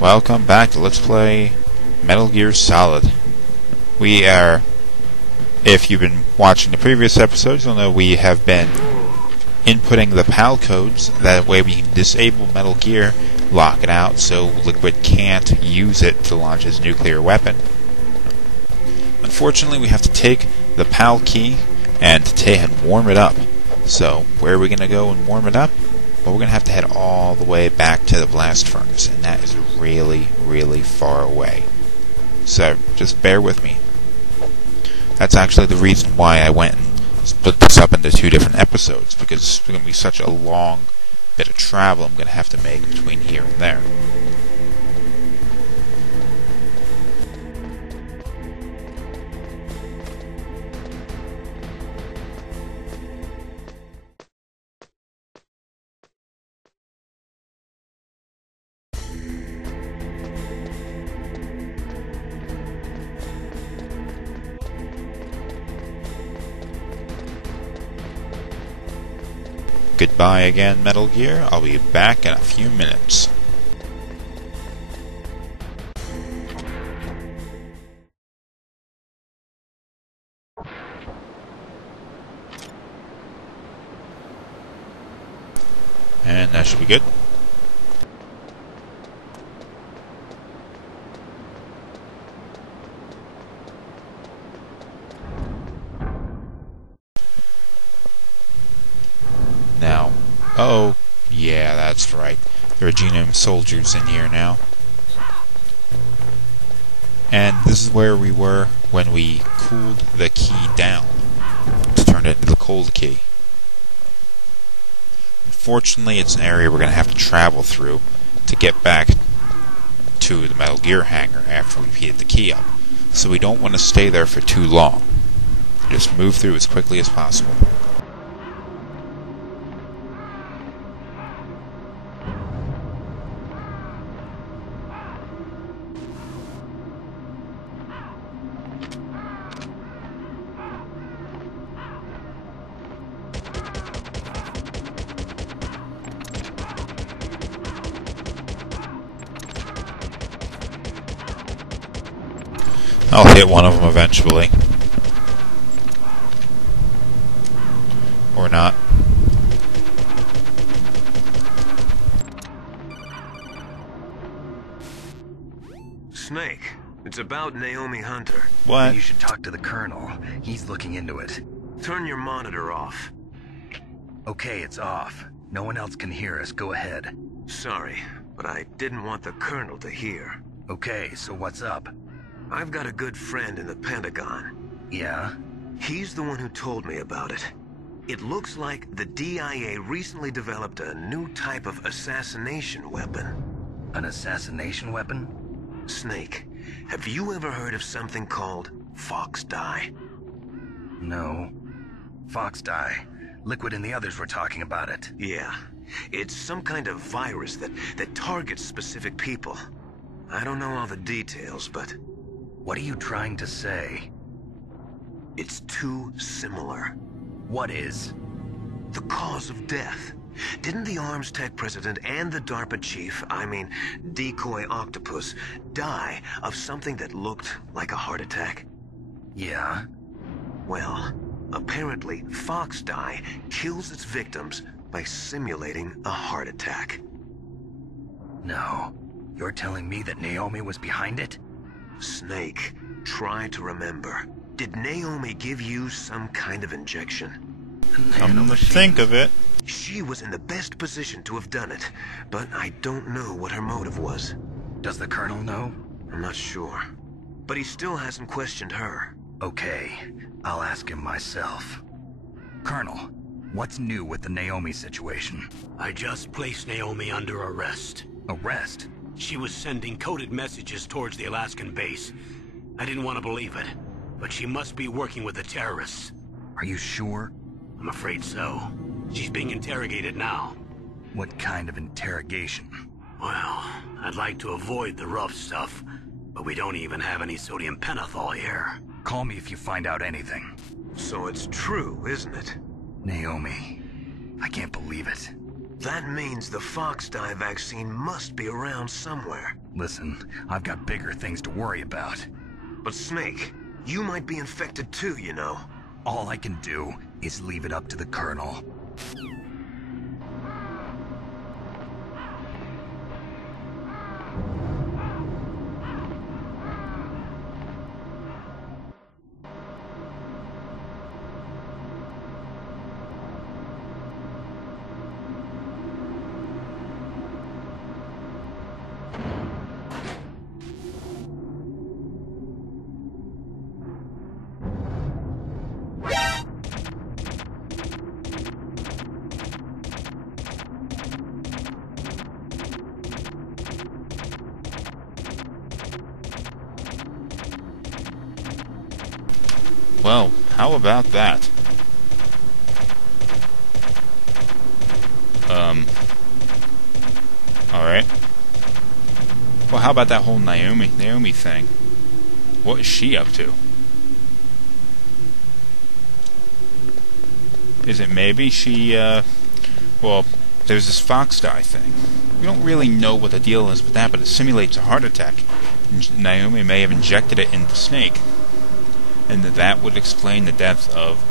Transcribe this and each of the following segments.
Welcome back to Let's Play Metal Gear Solid. We are, if you've been watching the previous episodes, you'll know we have been inputting the PAL codes. That way we can disable Metal Gear, lock it out so Liquid can't use it to launch his nuclear weapon. Unfortunately, we have to take the PAL key and warm it up. So, where are we going to go and warm it up? Well, we're going to have to head all the way back to the blast furnace, and that is really, really far away. So, just bear with me. That's actually the reason why I went and split this up into two different episodes, because it's going to be such a long bit of travel I'm going to have to make between here and there. Goodbye again, Metal Gear. I'll be back in a few minutes. And that should be good. Now, oh, yeah, that's right. There are genome soldiers in here now. And this is where we were when we cooled the key down to turn it into the cold key. Unfortunately, it's an area we're going to have to travel through to get back to the Metal Gear hangar after we've heated the key up. So we don't want to stay there for too long. Just move through as quickly as possible. I'll hit one of them eventually. Or not. Snake, it's about Naomi Hunter. What? You should talk to the Colonel. He's looking into it. Turn your monitor off. Okay, it's off. No one else can hear us. Go ahead. Sorry, but I didn't want the Colonel to hear. Okay, so what's up? I've got a good friend in the Pentagon. Yeah? He's the one who told me about it. It looks like the DIA recently developed a new type of assassination weapon. An assassination weapon? Snake, have you ever heard of something called Foxdie? No. Foxdie. Liquid and the others were talking about it. Yeah. It's some kind of virus that targets specific people. I don't know all the details, but... What are you trying to say? It's too similar. What is? The cause of death. Didn't the Arms Tech president and the DARPA chief, Decoy Octopus, die of something that looked like a heart attack? Yeah? Well, apparently Foxdie kills its victims by simulating a heart attack. No. You're telling me that Naomi was behind it? Snake, try to remember. Did Naomi give you some kind of injection? Come to think of it. She was in the best position to have done it, but I don't know what her motive was. Does the Colonel know? I'm not sure. But he still hasn't questioned her. Okay, I'll ask him myself. Colonel, what's new with the Naomi situation? I just placed Naomi under arrest. Arrest? She was sending coded messages towards the Alaskan base. I didn't want to believe it, but she must be working with the terrorists. Are you sure? I'm afraid so. She's being interrogated now. What kind of interrogation? Well, I'd like to avoid the rough stuff, but we don't even have any sodium pentothal here. Call me if you find out anything. So it's true, isn't it? Naomi. I can't believe it. That means the Foxdie vaccine must be around somewhere. Listen, I've got bigger things to worry about. But Snake, you might be infected too, you know. All I can do is leave it up to the Colonel. Well, how about that? Alright. Well, how about that whole Naomi thing? What is she up to? Is it maybe she, well, there's this Foxdie thing. We don't really know what the deal is with that, but it simulates a heart attack. Naomi may have injected it into Snake. And that would explain the death of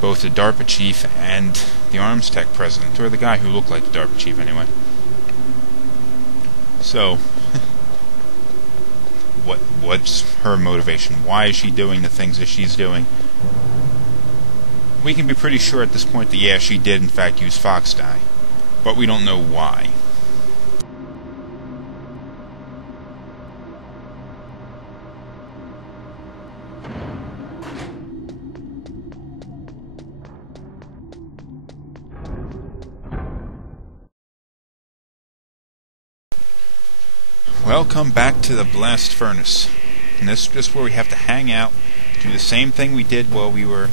both the DARPA chief and the arms tech president, or the guy who looked like the DARPA chief anyway. So, what's her motivation? Why is she doing the things that she's doing? We can be pretty sure at this point that yeah, she did in fact use Foxdie, but we don't know why. Welcome back to the blast furnace. And this is just where we have to hang out, do the same thing we did while we were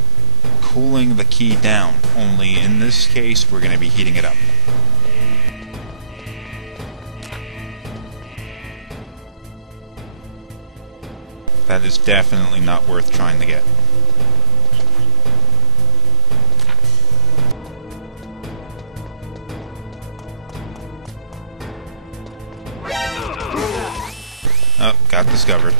cooling the key down, only in this case we're going to be heating it up. That is definitely not worth trying to get. Oh, got discovered.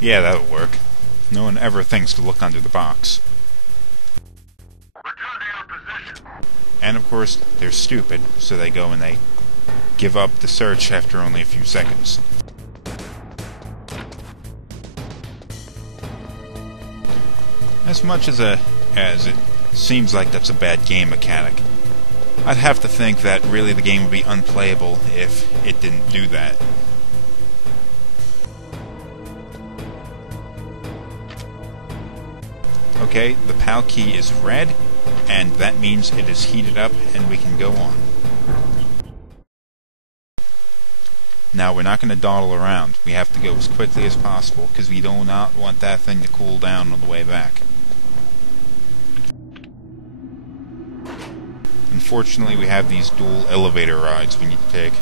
Yeah, that'll work. No one ever thinks to look under the box. And of course, they're stupid, so they go and they give up the search after only a few seconds. As much as it seems like that's a bad game mechanic, I'd have to think that really the game would be unplayable if it didn't do that. Okay, the PAL key is red, and that means it is heated up and we can go on. Now, we're not going to dawdle around. We have to go as quickly as possible, because we do not want that thing to cool down on the way back. Unfortunately, we have these dual elevator rides we need to take.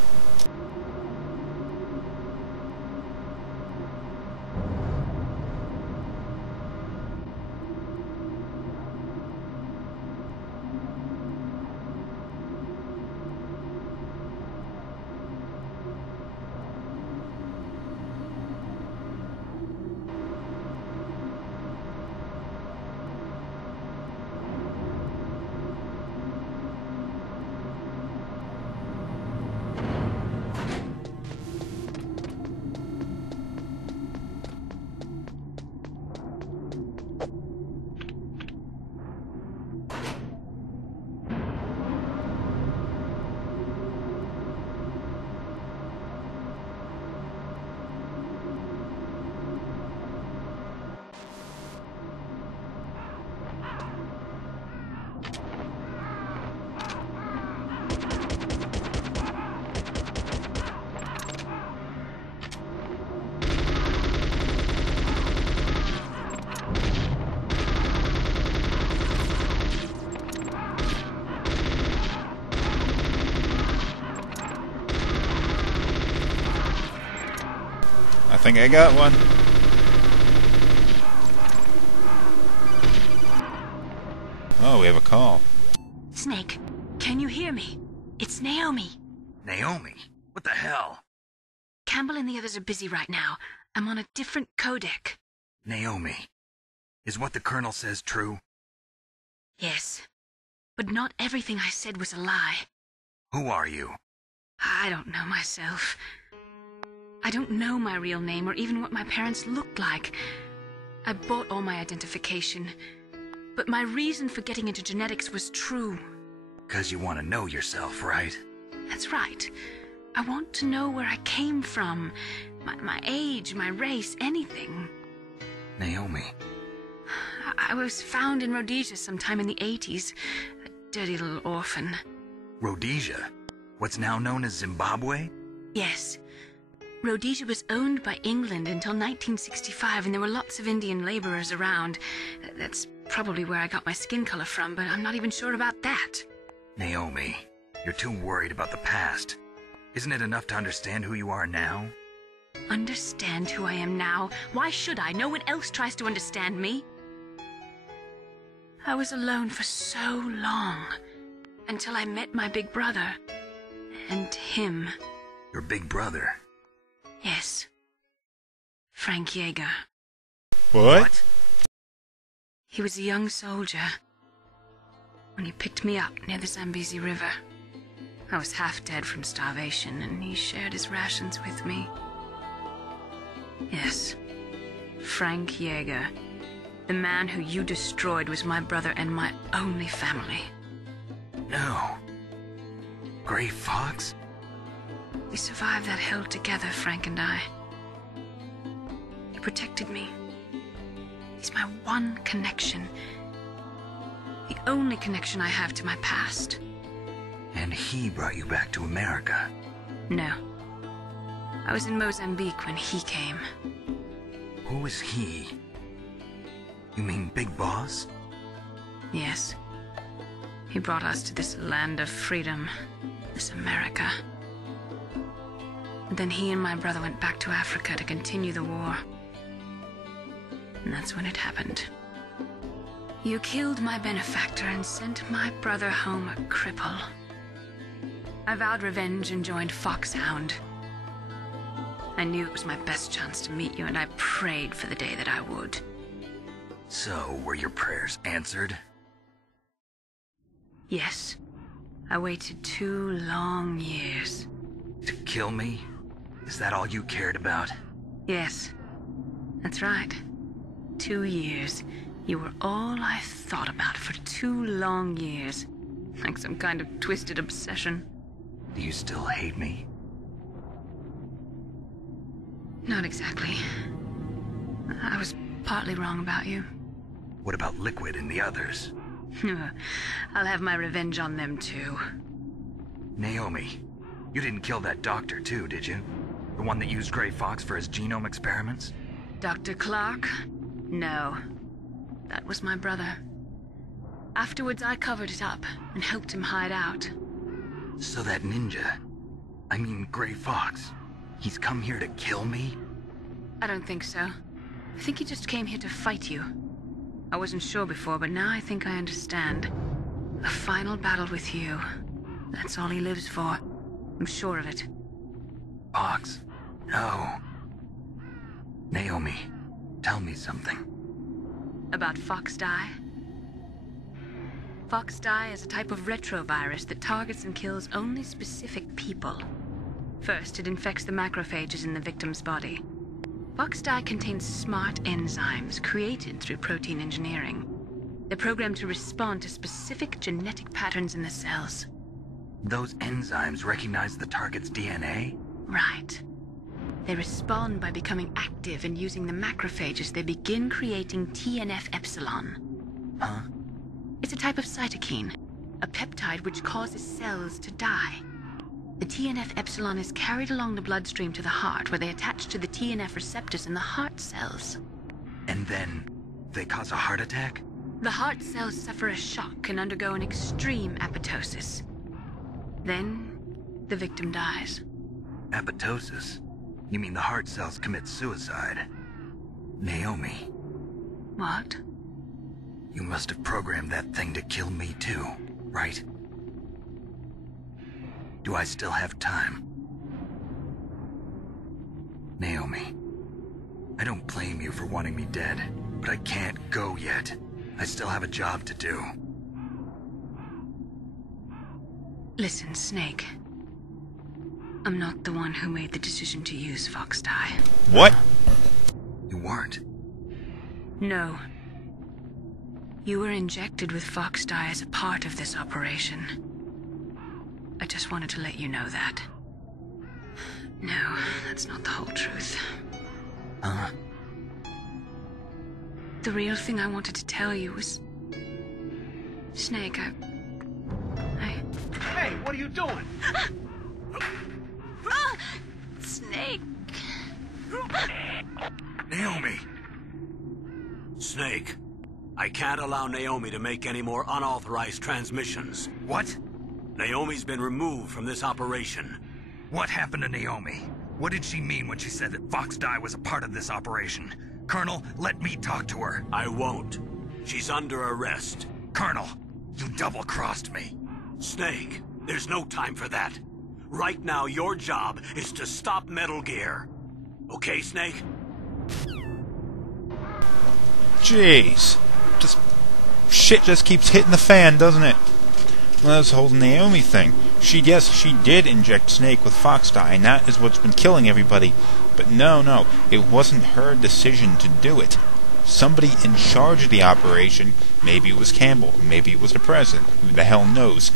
think I got one. Oh, we have a call. Snake, can you hear me? It's Naomi. Naomi? What the hell? Campbell and the others are busy right now. I'm on a different codec. Naomi, is what the Colonel says true? Yes. But not everything I said was a lie. Who are you? I don't know myself. I don't know my real name or even what my parents looked like. I bought all my identification. But my reason for getting into genetics was true. 'Cause you want to know yourself, right? That's right. I want to know where I came from. My age, my race, anything. Naomi. I was found in Rhodesia sometime in the 80s. A dirty little orphan. Rhodesia? What's now known as Zimbabwe? Yes. Rhodesia was owned by England until 1965, and there were lots of Indian laborers around. That's probably where I got my skin color from, but I'm not even sure about that. Naomi, you're too worried about the past. Isn't it enough to understand who you are now? Understand who I am now? Why should I? No one else tries to understand me. I was alone for so long, until I met my big brother. And him. Your big brother? Yes. Frank Yeager. What? He was a young soldier when he picked me up near the Zambezi River. I was half dead from starvation, and he shared his rations with me. Yes, Frank Yeager. The man who you destroyed was my brother and my only family. No. Gray Fox? We survived that hell together, Frank and I. He protected me. He's my one connection. The only connection I have to my past. And he brought you back to America? No. I was in Mozambique when he came. Who is he? You mean Big Boss? Yes. He brought us to this land of freedom, this America. And then he and my brother went back to Africa to continue the war. And that's when it happened. You killed my benefactor and sent my brother home a cripple. I vowed revenge and joined Foxhound. I knew it was my best chance to meet you, and I prayed for the day that I would. So, were your prayers answered? Yes. I waited 2 long years. To kill me? Is that all you cared about? Yes. That's right. 2 years. You were all I thought about for 2 long years. Like some kind of twisted obsession. Do you still hate me? Not exactly. I was partly wrong about you. What about Liquid and the others? I'll have my revenge on them too. Naomi, you didn't kill that doctor too, did you? The one that used Gray Fox for his genome experiments? Dr. Clark? No. That was my brother. Afterwards, I covered it up and helped him hide out. So that ninja, I mean Gray Fox, he's come here to kill me? I don't think so. I think he just came here to fight you. I wasn't sure before, but now I think I understand. A final battle with you. That's all he lives for. I'm sure of it. Fox, no. Naomi, tell me something. About Foxdie? Foxdie is a type of retrovirus that targets and kills only specific people. First, it infects the macrophages in the victim's body. Foxdie contains smart enzymes created through protein engineering. They're programmed to respond to specific genetic patterns in the cells. Those enzymes recognize the target's DNA? Right. They respond by becoming active and using the macrophages. They begin creating TNF-epsilon. Huh? It's a type of cytokine, a peptide which causes cells to die. The TNF-epsilon is carried along the bloodstream to the heart, where they attach to the TNF receptors in the heart cells. And then they cause a heart attack? The heart cells suffer a shock and undergo an extreme apoptosis. Then, the victim dies. Apoptosis? You mean the heart cells commit suicide? Naomi, What? you must have programmed that thing to kill me too, right? Do I still have time? Naomi, I don't blame you for wanting me dead, but I can't go yet. I still have a job to do. Listen, Snake. I'm not the one who made the decision to use Foxdie. What? You weren't. No. You were injected with Foxdie as a part of this operation. I just wanted to let you know that. No, that's not the whole truth. Huh? The real thing I wanted to tell you was... Snake, I... Hey, what are you doing? Snake! Naomi! Snake, I can't allow Naomi to make any more unauthorized transmissions. What? Naomi's been removed from this operation. What happened to Naomi? What did she mean when she said that Foxdie was a part of this operation? Colonel, let me talk to her. I won't. She's under arrest. Colonel, you double-crossed me. Snake, there's no time for that. Right now, your job is to stop Metal Gear. Okay, Snake? Jeez. Shit just keeps hitting the fan, doesn't it? Well, this whole Naomi thing. Yes, she did inject Snake with Foxdie, and that is what's been killing everybody. But no, it wasn't her decision to do it. Somebody in charge of the operation, maybe it was Campbell, maybe it was the president, who the hell knows.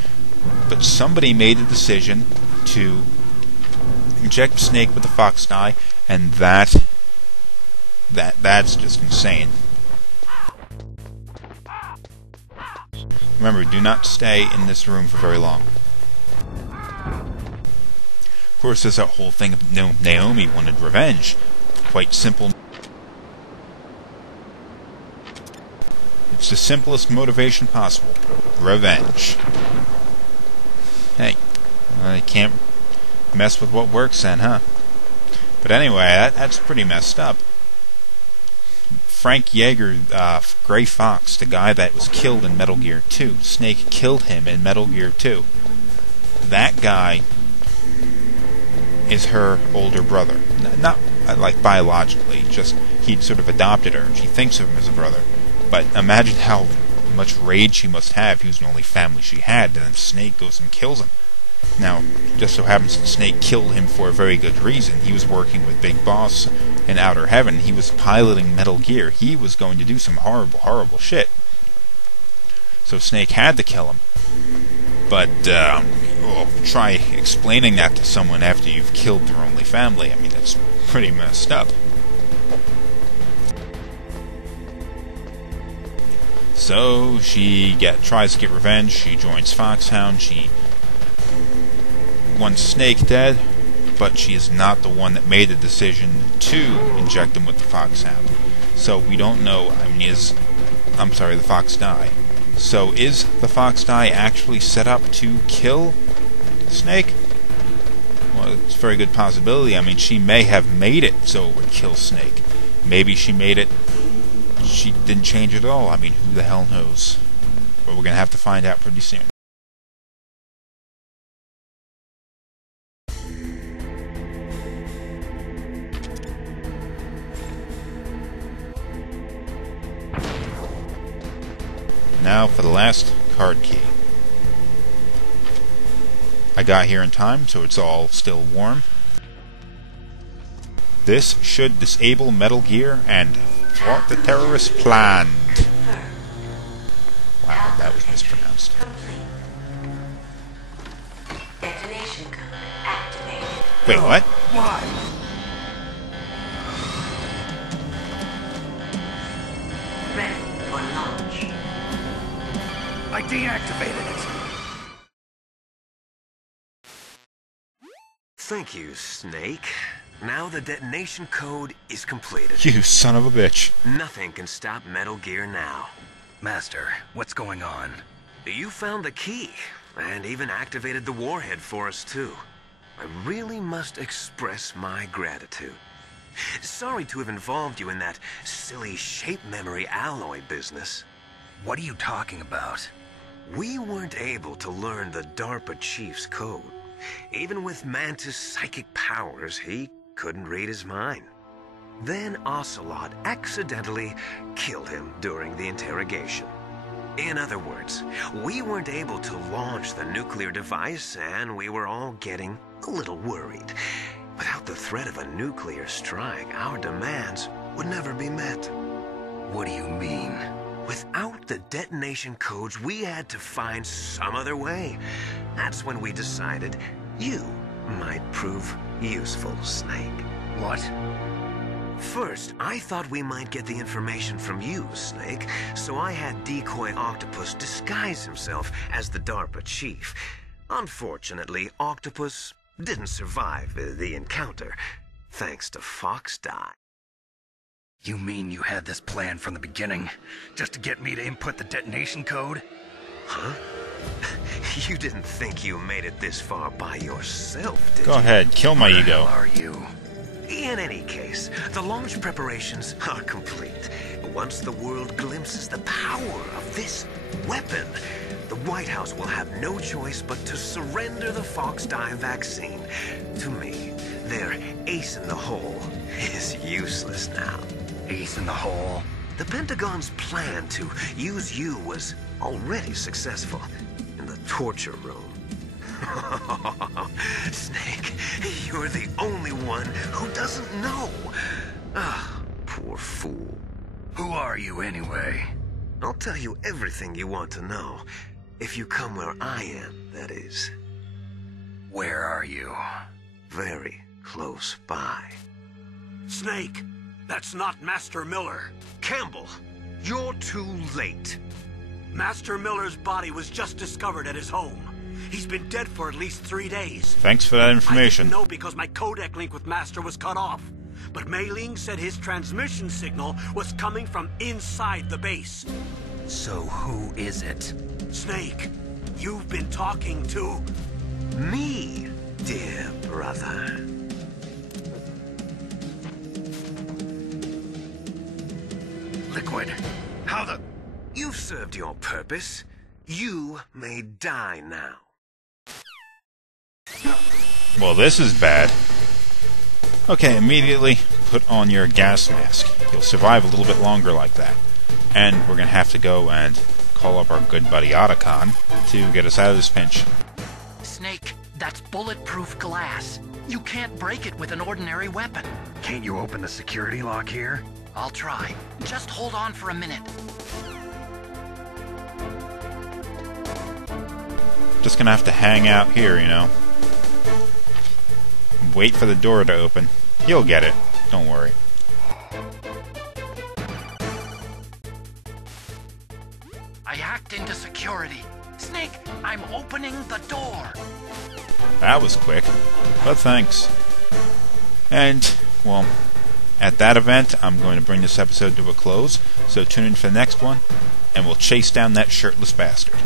But somebody made the decision to inject Snake with the Foxdie, and that's just insane. Remember, do not stay in this room for very long. Of course, there's that whole thing of Naomi wanted revenge. Quite simple. It's the simplest motivation possible. Revenge. Hey, I can't mess with what works then, huh? But anyway, that's pretty messed up. Frank Yeager, Gray Fox, the guy that was killed in Metal Gear 2. Snake killed him in Metal Gear 2. That guy is her older brother. Not like biologically, just he'd sort of adopted her, and she thinks of him as a brother. But imagine how much rage she must have. He was the only family she had, and then Snake goes and kills him. Now, just so happens that Snake killed him for a very good reason. He was working with Big Boss in Outer Heaven. He was piloting Metal Gear. He was going to do some horrible, horrible shit. So Snake had to kill him. But, try explaining that to someone after you've killed their only family. I mean, that's pretty messed up. So she tries to get revenge. She joins Foxhound. She wants Snake dead, but she is not the one that made the decision to inject him with the Foxhound. So we don't know. I mean, the Foxdie. So is the Foxdie actually set up to kill Snake? Well, it's a very good possibility. I mean, she may have made it so it would kill Snake. Maybe she made it. She didn't change it at all. I mean, who the hell knows? But we're going to have to find out pretty soon. Now for the last card key. I got here in time, so it's all still warm. This should disable Metal Gear and thwart the terrorists planned. Wow, that was mispronounced. Detonation code activated. Wait, what? Why? Ready for launch. I deactivated it. Thank you, Snake. Now the detonation code is completed. You son of a bitch. Nothing can stop Metal Gear now. Master, what's going on? You found the key, and even activated the warhead for us, too. I really must express my gratitude. Sorry to have involved you in that silly shape memory alloy business. What are you talking about? We weren't able to learn the DARPA chief's code. Even with Mantis' psychic powers, he couldn't read his mind. Then Ocelot accidentally killed him during the interrogation. In other words, we weren't able to launch the nuclear device, and we were all getting a little worried. Without the threat of a nuclear strike, our demands would never be met. What do you mean? Without the detonation codes, we had to find some other way. That's when we decided you might prove useful, Snake. What? First, I thought we might get the information from you, Snake, so I had Decoy Octopus disguise himself as the DARPA chief. Unfortunately, Octopus didn't survive the encounter, thanks to Foxdie. You mean you had this plan from the beginning, just to get me to input the detonation code? Huh? You didn't think you made it this far by yourself, did you? Go ahead, kill my Who ego. are you? In any case, the launch preparations are complete. Once the world glimpses the power of this weapon, the White House will have no choice but to surrender the Foxdie vaccine to me. Their ace in the hole is useless now. Ace in the hole? The Pentagon's plan to use you was already successful in the torture room. Snake, you're the only one who doesn't know. Ah, poor fool. Who are you anyway? I'll tell you everything you want to know. If you come where I am, that is. Where are you? Very close by. Snake, that's not Master Miller. Campbell, you're too late. Master Miller's body was just discovered at his home. He's been dead for at least 3 days. Thanks for that I information. didn't know because my codec link with Master was cut off. But Mei Ling said his transmission signal was coming from inside the base. So who is it? Snake, you've been talking to... Me, dear brother. Liquid. How the... You've served your purpose. You may die now. Well, this is bad. Okay, immediately put on your gas mask. You'll survive a little bit longer like that. And we're going to have to go and call up our good buddy Otacon to get us out of this pinch. Snake, that's bulletproof glass. You can't break it with an ordinary weapon. Can't you open the security lock here? I'll try. Just hold on for a minute. Just going to have to hang out here, you know. Wait for the door to open. You'll get it. Don't worry. I hacked into security. Snake, I'm opening the door. That was quick, but thanks. And, well, at that event, I'm going to bring this episode to a close, so tune in for the next one, and we'll chase down that shirtless bastard.